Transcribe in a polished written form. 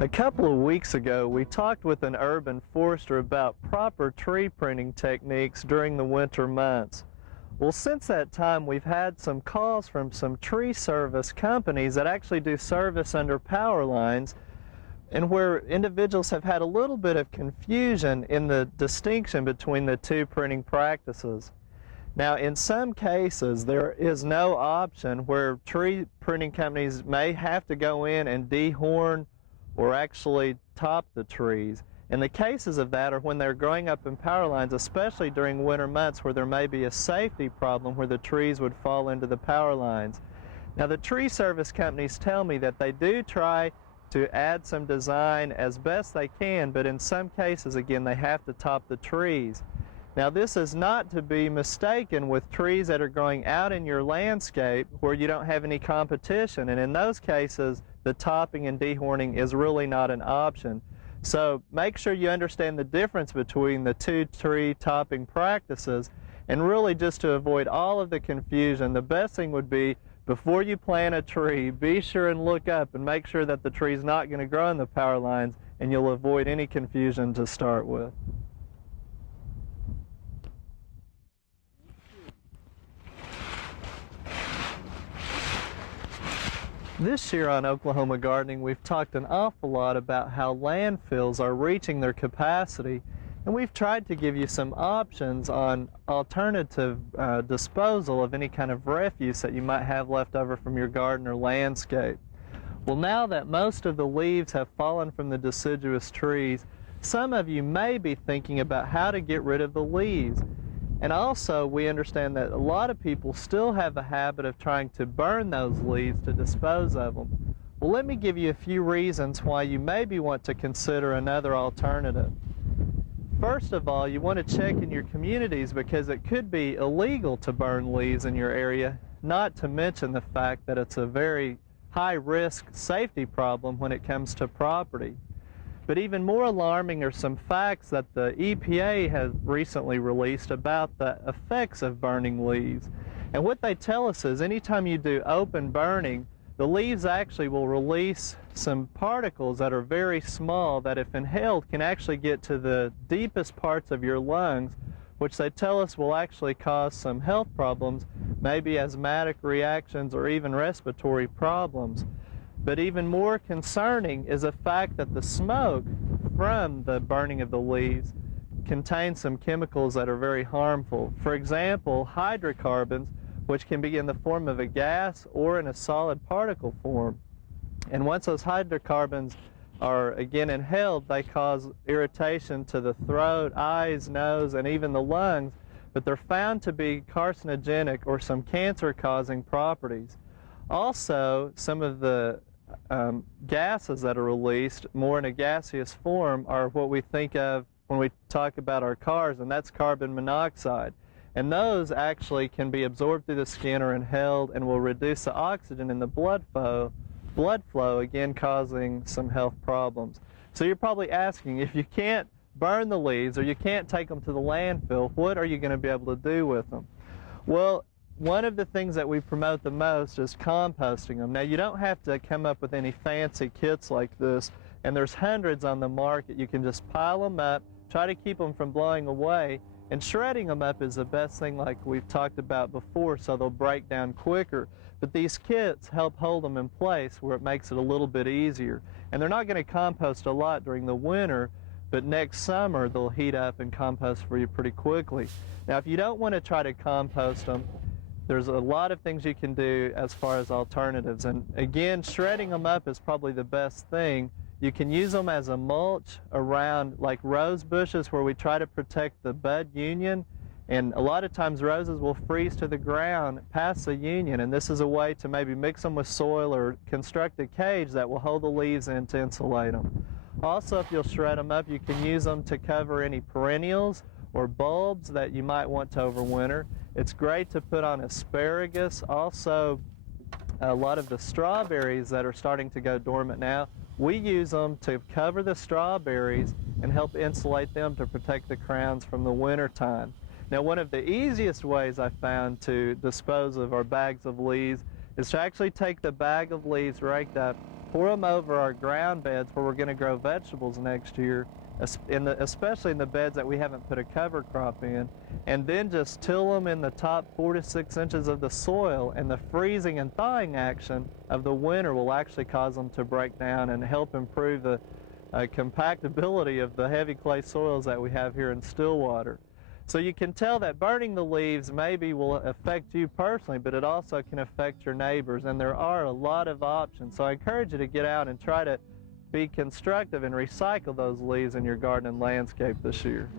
A couple of weeks ago, we talked with an urban forester about proper tree pruning techniques during the winter months. Well, since that time, we've had some calls from some tree service companies that actually do service under power lines, and where individuals have had a little bit of confusion in the distinction between the two pruning practices. Now, in some cases, there is no option where tree pruning companies may have to go in and dehorn or actually top the trees. And the cases of that are when they're growing up in power lines, especially during winter months where there may be a safety problem where the trees would fall into the power lines. Now, the tree service companies tell me that they do try to add some design as best they can, but in some cases, again, they have to top the trees. Now, this is not to be mistaken with trees that are growing out in your landscape where you don't have any competition, and in those cases, the topping and dehorning is really not an option. So make sure you understand the difference between the two tree topping practices, and really just to avoid all of the confusion, the best thing would be before you plant a tree, be sure and look up and make sure that the tree is not going to grow in the power lines, and you'll avoid any confusion to start with. This year on Oklahoma Gardening, we've talked an awful lot about how landfills are reaching their capacity, and we've tried to give you some options on alternative disposal of any kind of refuse that you might have left over from your garden or landscape. Well, now that most of the leaves have fallen from the deciduous trees, some of you may be thinking about how to get rid of the leaves. And also, we understand that a lot of people still have a habit of trying to burn those leaves to dispose of them. Well, let me give you a few reasons why you maybe want to consider another alternative. First of all, you want to check in your communities because it could be illegal to burn leaves in your area, not to mention the fact that it's a very high-risk safety problem when it comes to property. But even more alarming are some facts that the EPA has recently released about the effects of burning leaves. And what they tell us is anytime you do open burning, the leaves actually will release some particles that are very small that, if inhaled, can actually get to the deepest parts of your lungs, which they tell us will actually cause some health problems, maybe asthmatic reactions or even respiratory problems. But even more concerning is the fact that the smoke from the burning of the leaves contains some chemicals that are very harmful. For example, hydrocarbons, which can be in the form of a gas or in a solid particle form. And once those hydrocarbons are again inhaled, they cause irritation to the throat, eyes, nose, and even the lungs, but they're found to be carcinogenic or some cancer-causing properties. Also, some of the gases that are released more in a gaseous form are what we think of when we talk about our cars, and that's carbon monoxide. And those actually can be absorbed through the skin or inhaled and will reduce the oxygen in the blood flow, again causing some health problems. So you're probably asking, if you can't burn the leaves or you can't take them to the landfill, what are you going to be able to do with them? Well, one of the things that we promote the most is composting them. Now, you don't have to come up with any fancy kits like this, and there's hundreds on the market. You can just pile them up, try to keep them from blowing away, and shredding them up is the best thing like we've talked about before, so they'll break down quicker. But these kits help hold them in place where it makes it a little bit easier. And they're not going to compost a lot during the winter, but next summer they'll heat up and compost for you pretty quickly. Now, if you don't want to try to compost them, there's a lot of things you can do as far as alternatives. And again, shredding them up is probably the best thing. You can use them as a mulch around like rose bushes where we try to protect the bud union. And a lot of times roses will freeze to the ground past the union. And this is a way to maybe mix them with soil or construct a cage that will hold the leaves in to insulate them. Also, if you'll shred them up, you can use them to cover any perennials or bulbs that you might want to overwinter. It's great to put on asparagus. Also, a lot of the strawberries that are starting to go dormant now, we use them to cover the strawberries and help insulate them to protect the crowns from the winter time. Now, one of the easiest ways I found to dispose of our bags of leaves is to actually take the bag of leaves, rake that, pour them over our ground beds where we're going to grow vegetables next year, especially in the beds that we haven't put a cover crop in, and then just till them in the top 4 to 6 inches of the soil, and the freezing and thawing action of the winter will actually cause them to break down and help improve the compactability of the heavy clay soils that we have here in Stillwater. So you can tell that burning the leaves maybe will affect you personally, but it also can affect your neighbors, and there are a lot of options. So I encourage you to get out and try to be constructive and recycle those leaves in your garden and landscape this year.